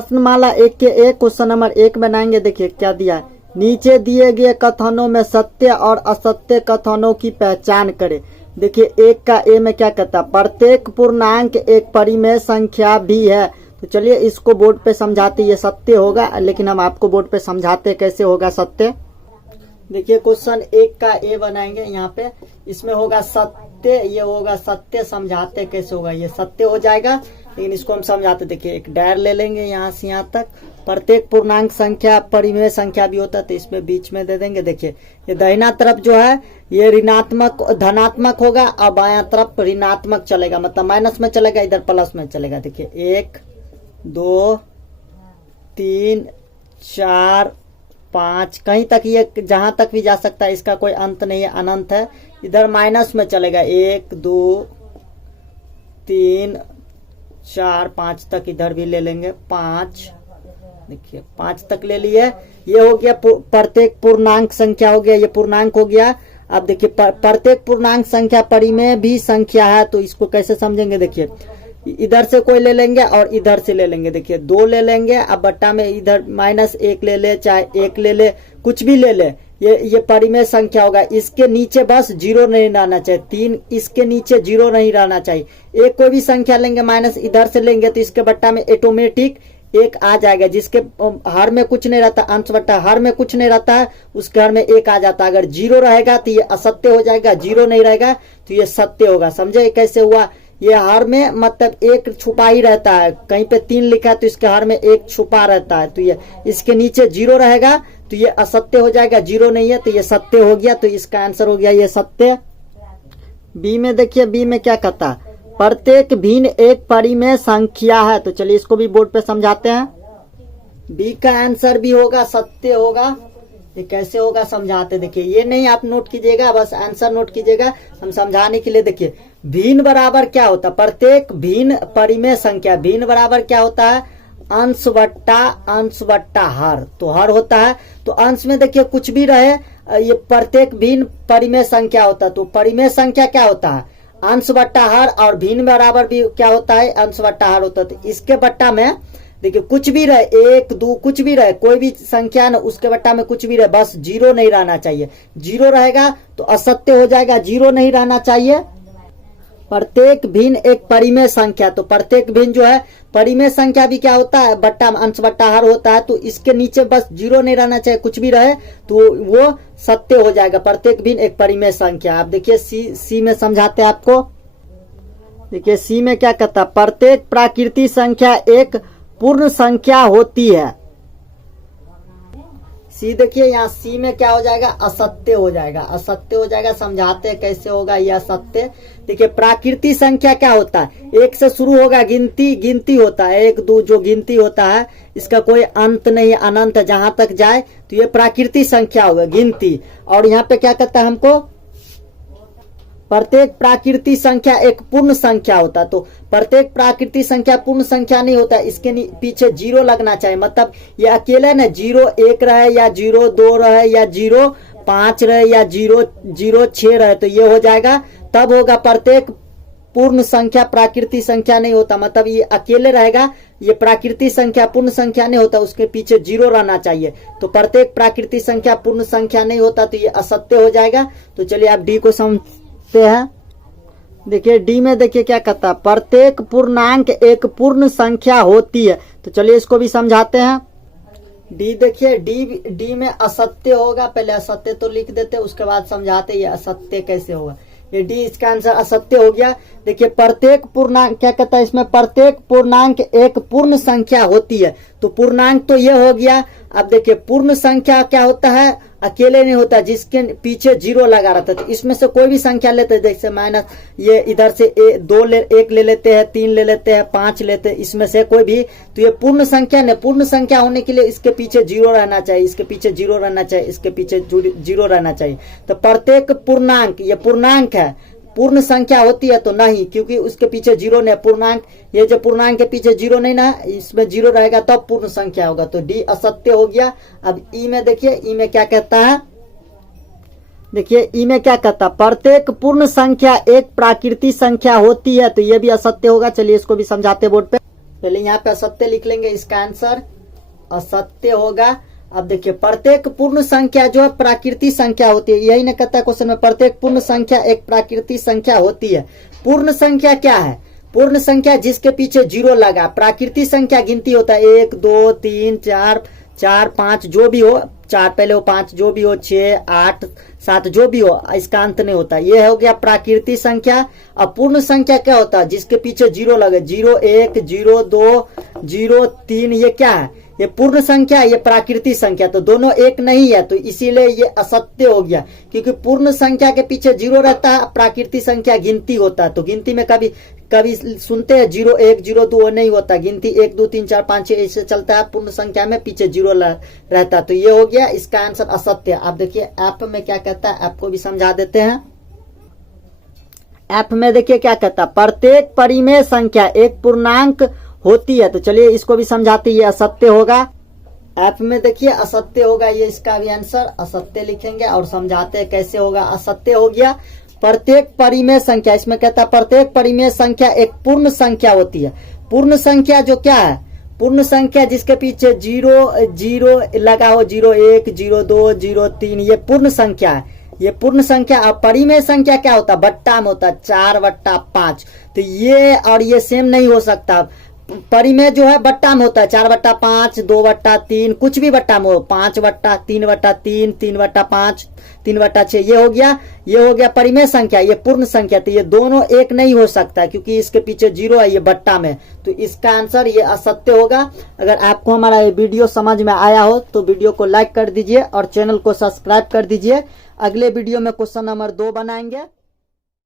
प्रश्नमाला 1 के 1 question number 1 बनाएंगे। देखिए क्या दिया है, नीचे दिए गए कथनों में सत्य और असत्य कथनों की पहचान करें। देखिए 1 का ए में क्या कहता है, प्रत्येक पूर्णांक एक परिमेय संख्या भी है। तो चलिए इसको बोर्ड पे समझाते, ये सत्य होगा, लेकिन हम आपको बोर्ड पे समझाते कैसे होगा सत्य। देखिए क्वेश्चन 1 का ए बनाएंगे, यहाँ पे इसमें होगा सत्य, ये होगा सत्य, समझाते कैसे होगा, ये सत्य हो जाएगा, लेकिन इसको हम समझाते। देखिए एक डायर ले लेंगे यहाँ से यहाँ तक, प्रत्येक पूर्णांक संख्या परिमेय संख्या भी होता है, तो इसमें बीच में दे देंगे। देखिए ये दाहिना तरफ जो है ये ऋणात्मक धनात्मक होगा, और बायां तरफ ऋणात्मक चलेगा, मतलब माइनस में चलेगा, इधर प्लस में चलेगा। देखिए 1 2 3 4 5 कहीं तक ये जहां तक भी जा सकता है, इसका कोई अंत नहीं है, अनंत है। इधर माइनस में चलेगा 1 2 3 4 5 तक, इधर भी ले लेंगे 5। देखिए 5 तक ले लिए, ये हो गया प्रत्येक पूर्णांक संख्या हो गया, ये पूर्णांक हो गया। अब देखिए प्रत्येक पूर्णांक संख्या परिमेय भी संख्या है, तो इसको कैसे समझेंगे। देखिए इधर से कोई ले लेंगे और इधर से ले लेंगे। देखिए 2 ले लेंगे, अब बट्टा में इधर -1 ले ले, चाहे 1 ले ले, कुछ भी ले ले, ये परिमेय संख्या होगा। इसके नीचे बस 0 नहीं रहना चाहिए, 3 इसके नीचे 0 नहीं रहना चाहिए। एक कोई भी संख्या लेंगे माइनस इधर से लेंगे, तो इसके बट्टा में ऑटोमेटिक 1 आ जाएगा। जिसके हर में कुछ नहीं रहता, अंश बट्टा हर में कुछ नहीं रहता है, उसके हर में 1 आ जाता है। अगर 0 रहेगा तो ये असत्य हो जाएगा, 0 नहीं रहेगा तो ये सत्य होगा। समझे कैसे हुआ, ये हर में मतलब 1 छुपा ही रहता है, कहीं पे 3 लिखा है तो इसके हर में 1 छुपा रहता है, तो ये इसके नीचे 0 रहेगा तो ये असत्य हो जाएगा, 0 नहीं है तो ये सत्य हो गया। तो इसका आंसर हो गया ये सत्य। बी में देखिए, बी में क्या कहता है, प्रत्येक भिन्न एक परिमेय संख्या है। तो चलिए इसको भी बोर्ड पे समझाते हैं। बी का आंसर भी होगा सत्य होगा। ये कैसे होगा समझाते, देखिए ये नहीं आप नोट कीजिएगा, बस आंसर नोट कीजिएगा हम समझाने के लिए। देखिए भिन्न बराबर क्या होता है, प्रत्येक भिन्न परिमेय संख्या, भिन्न बराबर क्या होता है, अंश बट्टा हर, तो हर होता है। तो अंश में देखिए कुछ भी रहे, ये प्रत्येक भिन्न परिमेय संख्या होता है। तो परिमेय संख्या क्या होता है, अंश बट्टा हर, और भिन्न बराबर भी क्या होता है, अंश बट्टा हर होता है। तो इसके बट्टा में देखिए कुछ भी रहे, 1 2 कुछ भी रहे, कोई भी संख्या ना, उसके बट्टा में कुछ भी रहे, बस 0 नहीं रहना चाहिए। 0 रहेगा तो असत्य हो जाएगा, 0 नहीं रहना चाहिए। प्रत्येक भिन्न एक परिमेय संख्या, तो प्रत्येक भिन्न जो है परिमेय संख्या भी क्या होता है, बट्टा अंश बट्टा हर होता है। तो इसके नीचे बस 0 नहीं रहना चाहिए, कुछ भी रहे तो वो सत्य हो जाएगा, प्रत्येक भिन्न एक परिमेय संख्या। आप देखिए सी में समझाते हैं आपको। देखिए सी में क्या कहता है, प्रत्येक प्राकृतिक संख्या एक पूर्ण संख्या होती है। सी देखिए यहाँ सी में क्या हो जाएगा, असत्य हो जाएगा, असत्य हो जाएगा। समझाते हैं कैसे होगा यह असत्य। देखिए प्राकृतिक संख्या क्या होता है, 1 से शुरू होगा, गिनती होता है, 1 2 जो गिनती होता है, इसका कोई अंत नहीं, अनंत है, जहां तक जाए तो ये प्राकृतिक संख्या होगा, गिनती। और यहाँ पे क्या कहता है हमको, प्रत्येक प्राकृतिक संख्या एक पूर्ण संख्या होता है। तो प्रत्येक प्राकृतिक संख्या पूर्ण संख्या नहीं होता, इसके पीछे 0 लगना चाहिए। मतलब ये अकेले ना 0 1 रहे, या 0 2 रहे, या 0 5 रहे, या 0 0 6 रहे, तो ये हो जाएगा, तब होगा प्रत्येक पूर्ण संख्या प्राकृतिक संख्या नहीं होता। मतलब ये अकेले रहेगा, ये प्राकृतिक संख्या पूर्ण संख्या नहीं होता, उसके पीछे 0 रहना चाहिए। तो प्रत्येक प्राकृतिक संख्या पूर्ण संख्या नहीं होता, तो ये असत्य हो जाएगा। तो चलिए आप डी को समझते हैं। देखिए डी में देखिए क्या कहता है, प्रत्येक पूर्णांक एक पूर्ण संख्या होती है। तो चलिए इसको भी समझाते हैं। डी देखिए, डी में असत्य होगा, पहले असत्य तो लिख देते, उसके बाद समझाते ये असत्य कैसे होगा। ये डी इसका आंसर असत्य हो गया। देखिए प्रत्येक पूर्णांक क्या कहता है, इसमें प्रत्येक पूर्णांक एक पूर्ण संख्या होती है। तो पूर्णांक तो ये हो गया। अब देखिए पूर्ण संख्या क्या होता है, अकेले नहीं होता, जिसके पीछे 0 लगा रहता है। तो इसमें से कोई भी संख्या लेते हैं, जैसे माइनस, ये इधर से 1 ले लेते हैं, 3 ले लेते हैं, 5 लेते हैं, इसमें से कोई भी, तो ये पूर्ण संख्या नहीं। पूर्ण संख्या होने के लिए इसके पीछे 0 रहना चाहिए, इसके पीछे 0 रहना चाहिए, इसके पीछे 0 रहना चाहिए। तो प्रत्येक पूर्णांक, ये पूर्णांक है, पूर्ण संख्या होती है तो नहीं, क्योंकि उसके पीछे 0 नहीं। पूर्णांक, ये जो पूर्णांक के पीछे 0 नहीं ना, इसमें 0 रहेगा तब पूर्ण संख्या होगा। तो डी असत्य हो गया। अब ई में देखिए, ई में क्या कहता है, देखिए ई में क्या कहता है, प्रत्येक पूर्ण संख्या एक प्राकृतिक संख्या होती है। तो ये भी असत्य होगा। चलिए इसको भी समझाते बोर्ड पे। पहले यहाँ पे असत्य लिख लेंगे, इसका आंसर असत्य होगा। अब देखिए प्रत्येक पूर्ण संख्या जो है प्राकृतिक संख्या होती है, यही ना कहता है क्वेश्चन में, प्रत्येक पूर्ण संख्या एक प्राकृतिक संख्या होती है। पूर्ण संख्या क्या है? पूर्ण संख्या जिसके पीछे जीरो लगा। प्राकृतिक संख्या गिनती होता है 1 2 3 4 4 5 जो भी हो, 4 पहले हो 5 जो भी हो, 6 8 7 जो भी हो, इसका अंत नहीं होता। ये हो गया प्राकृतिक संख्या। अब पूर्ण संख्या क्या होता है? जिसके पीछे जीरो लगे, 0 1 0 2 0 3, ये क्या है? ये पूर्ण संख्या, ये प्राकृतिक संख्या। तो दोनों एक नहीं है, तो इसीलिए ये असत्य हो गया, क्योंकि पूर्ण संख्या के पीछे जीरो रहता है, प्राकृतिक संख्या गिनती होता है। तो गिनती में कभी कभी सुनते हैं 0 1 0 2, नहीं होता। गिनती 1 2 3 4 5 6 ऐसे चलता है, पूर्ण संख्या में पीछे जीरो रहता है। तो ये हो गया, इसका आंसर असत्य। आप देखिए ऐप में क्या कहता है, आपको भी समझा देते हैं। ऐप में देखिए क्या कहता है, प्रत्येक परिमेय संख्या एक पूर्णांक होती है। तो चलिए इसको भी समझाते, ये असत्य होगा। ऐप में देखिए असत्य होगा, ये इसका भी आंसर असत्य लिखेंगे और समझाते हैं कैसे होगा। असत्य हो गया। प्रत्येक परिमेय संख्या, इसमें कहता है प्रत्येक परिमेय संख्या एक पूर्ण संख्या होती है। पूर्ण संख्या जो क्या है? पूर्ण संख्या जिसके पीछे जीरो लगा हो, 0 1 0 2 0 3, ये पूर्ण संख्या है। ये पूर्ण संख्या। अब परिमेय संख्या क्या होता है? बट्टा में होता है, 4/5। तो ये और ये सेम नहीं हो सकता। परिमेय जो है बट्टा में होता है, 4/5 2/3, कुछ भी बट्टा में हो, 5/3/3 3/5 3/6, ये हो गया परिमेय संख्या, ये पूर्ण संख्या। तो ये दोनों एक नहीं हो सकता, क्योंकि इसके पीछे जीरो है, ये बट्टा में। तो इसका आंसर ये असत्य होगा। अगर आपको हमारा ये वीडियो समझ में आया हो तो वीडियो को लाइक कर दीजिए और चैनल को सब्सक्राइब कर दीजिए। अगले वीडियो में क्वेश्चन नंबर 2 बनाएंगे।